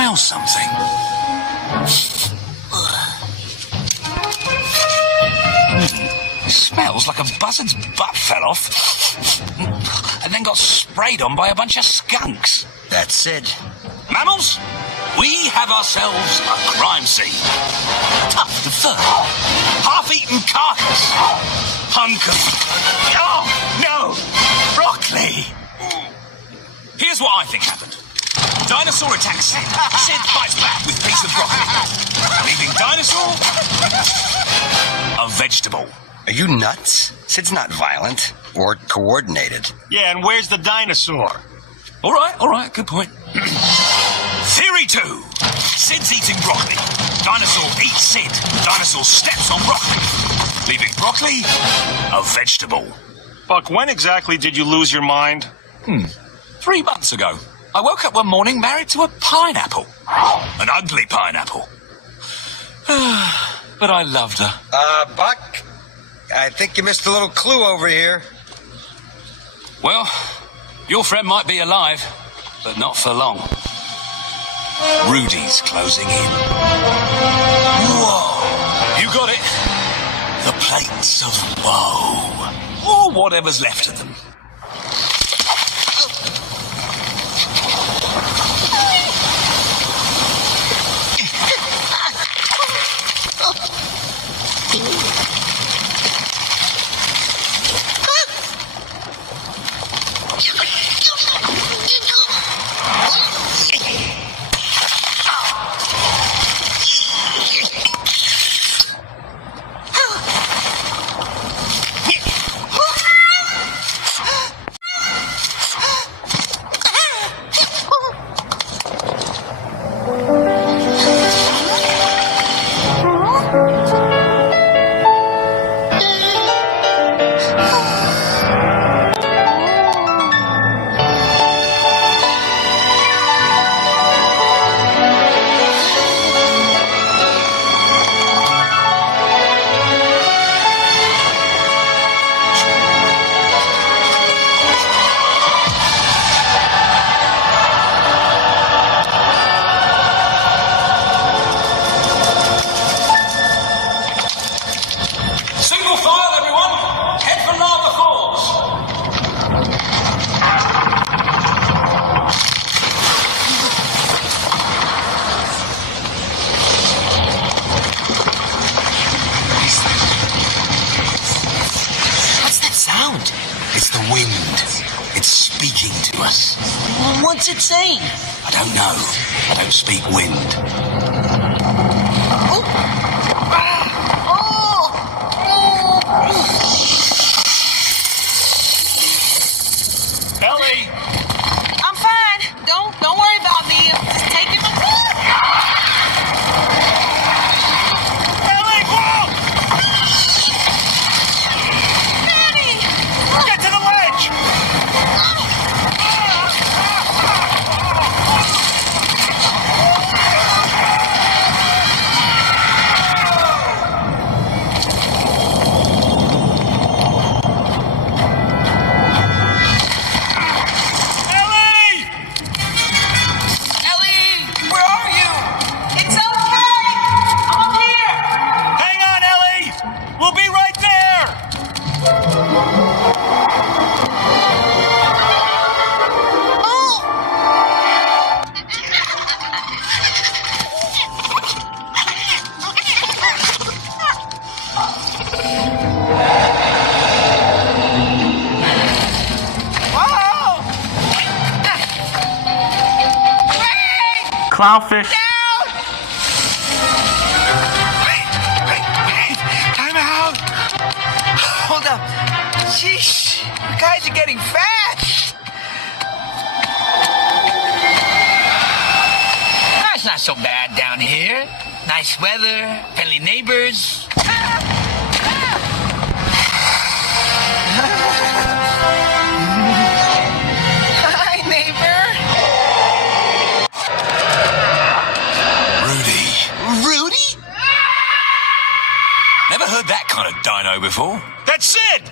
smell something. It smells like a buzzard's butt fell off and then got sprayed on by a bunch of skunks. That's it. Mammals, we have ourselves a crime scene. Tuft of fur, half-eaten carcass, hunk of... Oh, no! Broccoli! Here's what I think happened. Dinosaur attacks Sid. Sid fights back with piece of broccoli, leaving Dinosaur a vegetable. Are you nuts? Sid's not violent or coordinated. Yeah, and where's the dinosaur? All right, good point. Theory 2. Sid's eating broccoli. Dinosaur eats Sid. Dinosaur steps on broccoli, leaving broccoli a vegetable. Buck, when exactly did you lose your mind? 3 months ago, I woke up one morning married to a pineapple. An ugly pineapple. But I loved her. Buck, I think you missed a little clue over here. Well, your friend might be alive, but not for long. Rudy's closing in. Whoa! You got it. The plates of woe. Or whatever's left of them. What's it saying? I don't know. I don't speak wind. Ellie! I'm fine. Don't worry about me. I'm just taking my time. Ellie, whoa! Manny! Get to the ledge! Clownfish. Wait. Time out. Hold up. Sheesh. You guys are getting fat. It's not so bad down here. Nice weather, friendly neighbors. Hi, neighbor. Rudy? Never heard that kind of dino before. That's Sid!